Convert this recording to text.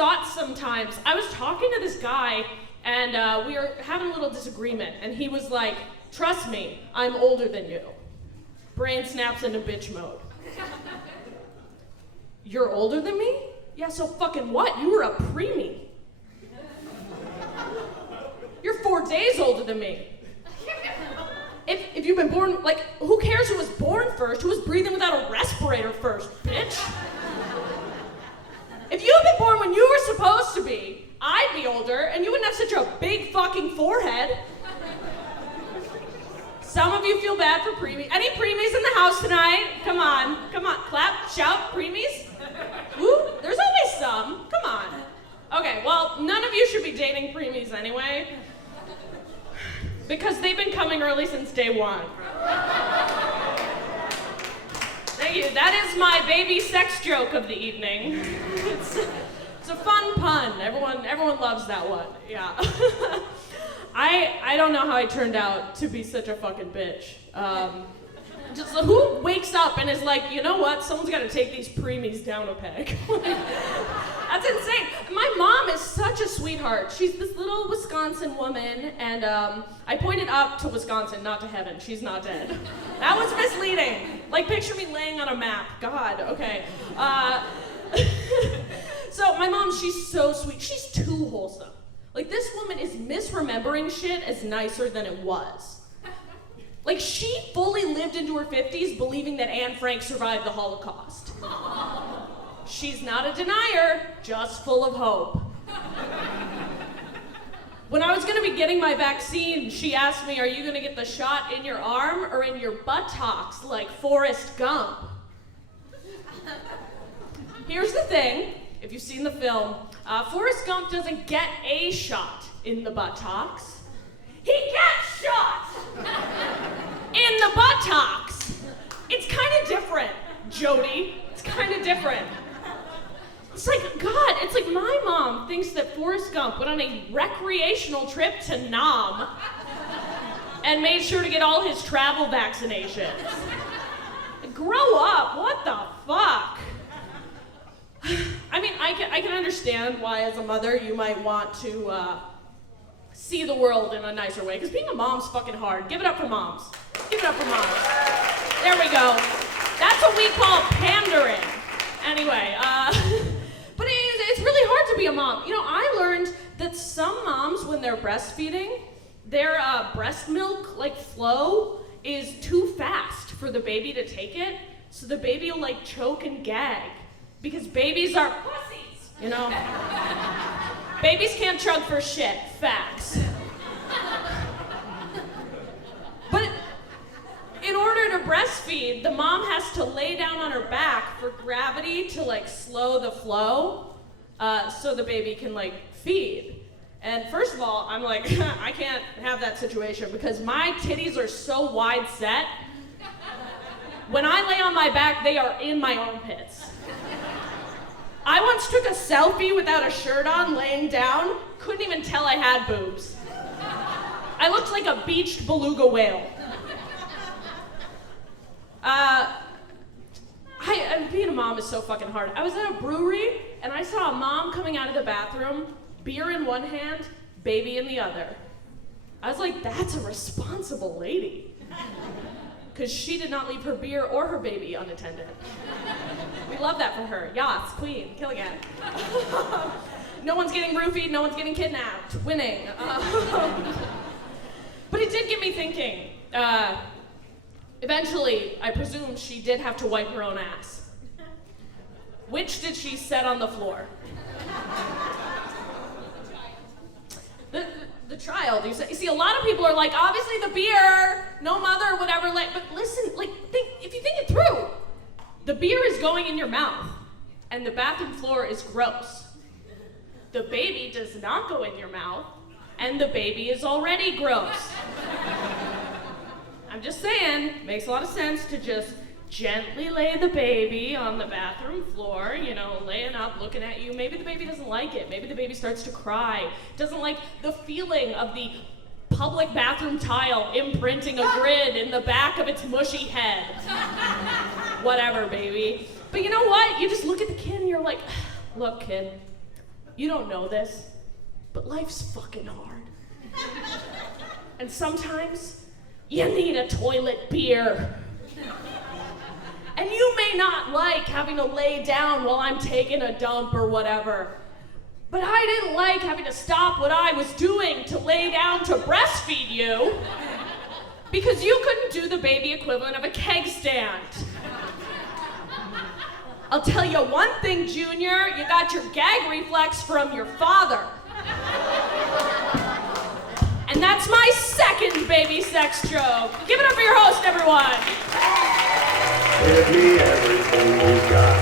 thought sometimes, I was talking to this guy, and we were having a little disagreement, and he was like, trust me, I'm older than you. Brain snaps into bitch mode. You're older than me? Yeah, so fucking what? You were a preemie. You're 4 days older than me. If you've been born, like, who cares who was born first? Who was breathing without a respirator first, bitch? If you had been born when you were supposed to be, I'd be older, and you wouldn't have such a big fucking forehead. Some of you feel bad for preemies. Any preemies in the house tonight? Come on, clap, shout, preemies. Ooh, there's always some, come on. Okay, well, none of you should be dating preemies anyway, because they've been coming early since day one. Thank you, that is my baby sex joke of the evening. It's a fun pun, everyone loves that one, yeah. I don't know how I turned out to be such a fucking bitch. Just who wakes up and is like, you know what, someone's gotta take these preemies down a peg. That's insane. My mom is such a sweetheart. She's this little Wisconsin woman, and I pointed up to Wisconsin, not to heaven. She's not dead. That was misleading. Like, picture me laying on a map. God, okay. So my mom, she's so sweet. She's too wholesome. Like, this woman is misremembering shit as nicer than it was. Like, she fully lived into her 50s believing that Anne Frank survived the Holocaust. She's not a denier, just full of hope. When I was gonna be getting my vaccine, she asked me, are you gonna get the shot in your arm or in your buttocks like Forrest Gump? Here's the thing, if you've seen the film, Forrest Gump doesn't get a shot in the buttocks. He gets shot in the buttocks. It's kind of different, Jody. It's kind of different. It's like, God, it's like my mom thinks that Forrest Gump went on a recreational trip to Nam and made sure to get all his travel vaccinations. Grow up, what the fuck? I mean, I can understand why, as a mother, you might want to see the world in a nicer way, because being a mom's fucking hard. Give it up for moms. Give it up for moms. There we go. That's what we call pandering. Anyway, but it's really hard to be a mom. You know, I learned that some moms, when they're breastfeeding, their breast milk, like, flow is too fast for the baby to take it, so the baby will, like, choke and gag. Because babies are pussies, you know? Babies can't chug for shit, facts. But in order to breastfeed, the mom has to lay down on her back for gravity to, like, slow the flow, so the baby can, like, feed. And first of all, I'm like, I can't have that situation because my titties are so wide set. When I lay on my back, they are in my armpits. I once took a selfie without a shirt on, laying down, couldn't even tell I had boobs. I looked like a beached beluga whale. Being a mom is so fucking hard. I was at a brewery, and I saw a mom coming out of the bathroom, beer in one hand, baby in the other. I was like, that's a responsible lady. Because she did not leave her beer or her baby unattended. We love that for her. Yas, queen, kill again. No one's getting roofied, no one's getting kidnapped. Winning. But it did get me thinking. Eventually, I presume she did have to wipe her own ass. Which did she set on the floor? The child. You see, a lot of people are like, obviously the beer, no mother, whatever. Like, but listen, like, if you think it through, the beer is going in your mouth, and the bathroom floor is gross. The baby does not go in your mouth, and the baby is already gross. I'm just saying, makes a lot of sense to just gently lay the baby on the bathroom floor, you know, laying up, looking at you. Maybe the baby doesn't like it. Maybe the baby starts to cry. Doesn't like the feeling of the public bathroom tile imprinting a grid in the back of its mushy head. Whatever, baby. But you know what? You just look at the kid and you're like, look, kid, you don't know this, but life's fucking hard. And sometimes you need a toilet beer. And you may not like having to lay down while I'm taking a dump or whatever. But I didn't like having to stop what I was doing to lay down to breastfeed you because you couldn't do the baby equivalent of a keg stand. I'll tell you one thing, Junior, you got your gag reflex from your father. And that's my second baby sex joke. Give it up for your host, everyone. Give me everything you got.